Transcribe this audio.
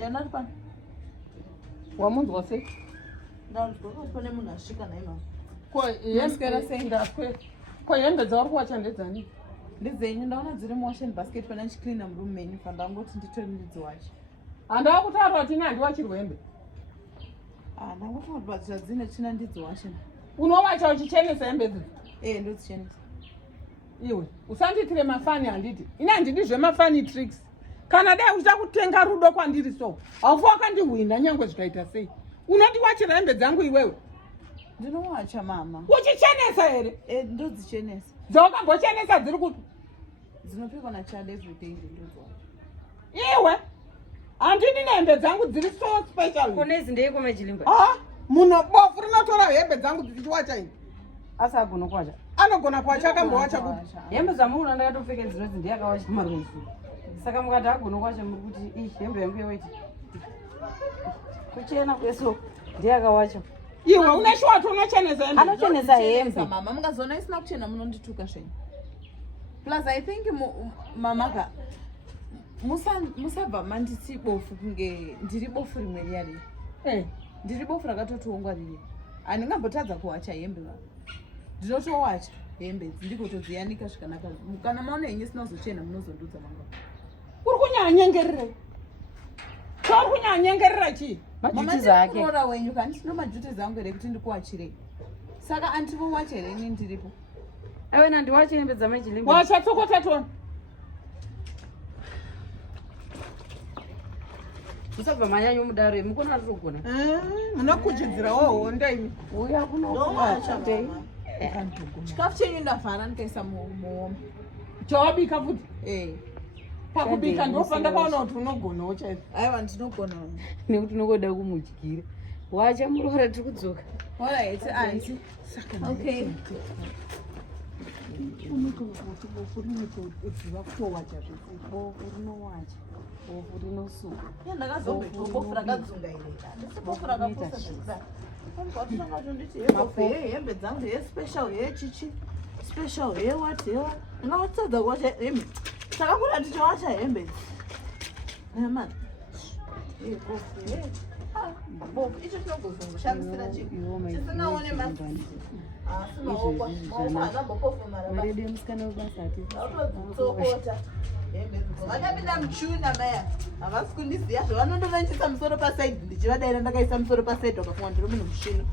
Jangan pan. Wamunzwa sei? Pane munhu asvika naye mama. Ko yeskera sei ndapwe. Ko hembe dzauri kuwacha ndedzani? Ndedzenyu ndaona dziri muwashing basket pana ndichicleana murume menyu pandangoti nditori ndidziwacha. Handava kutaura kuti ine handiwachirwa hembe. Ndangoti mabatsira dzine china ndidziwacha. Unowacha uchichenesa hembe idzi? Ndodzichenesa. Iwe usandiitire mafani handiti. Ine handidi zvemafani tricks. Kana dai uchida kutenga rudo kwandiri so, haufa wakandihwina nyangwe zvikaita sei. Unondiwachira hembe dzangu iwewe? Ndinowacha mama. Uchichenesa here? Ndodzichenesa. Dzawakambochenesa dziri kupi? Dzinopfekwa nachild everyday ndodziwacha. Iwe handini nehembe dzangu dziri so special. Kone idzi ndeiko majilimba? Munhu bofu rinotora hembe dzangu dzichiwacha ini. Asi agona kuwacha? Anogona kuwacha akambowacha kuti. Hembe dzamuona ndakatopfeka dzinodzi ndiyakawacha marwezi. Saka mukati agona kuwacha muri kuti hembe yangu yewaiti. Kuchena kweso ndiyakawacha. Iwe uneshwatu unochenesa hembe. Anochenesa hembe. Mama mungazoona isina kuchena munondituka zvenyu. Plus I think mama musabva manditi bofu kunge ndiri bofu rimwe riyari. Ndiri bofu rakatotiongwa riri. Handingambotadza kuwacha hembe mama. Ndinotowacha hembe ndikotodziyanika zvakanaka. Kana maona yenyu isina kuzochena munozondudza manga. Uri kunyanyengerera. Uri kunyanyengerera chii? Majuti zake. Mama wenyu kandi ndo majuti zangu here kuti ndikuwachire. Saka antivowacha here ini ndiripo. Aiwe nandiwache hembe dzamajilimba. Wacha tsokota tona. Musabva manyanyo mudare mukona atogona. Munokuchidzirawo honda imi. Uya kunowacha dei. Chikafu chenyu ndavhara ndikaisa muoma. Chawabika futi? Pakubika ndopandakaona kuti unogonawo chaizvo. Aiwa ndinogona. Nekuti unogoda kumudyira. Wacha murora tiri kudzoka. Alright, auntie. Okay. Unoziva kutowacha zvese. Bofu rinowacha. Bofu rinosuka. Ndakazobva bofu rakadzunga ire. Ndisi bofu rakapusa zvekudai. Hembe dzangu special chichi special what ndinotadza kuwacha hembe takakura tichiwacha hembe man bofu icho tinogozongoshandisira chisinaone marede musikana webasa ati autodzokota hembe vakapinda muchuna maya havasi kundiziya zvavanondovenchisa musoro pasaidi ndichivadaira ndakaisa musoro pasaidi wakafunga ndiri munhu mushino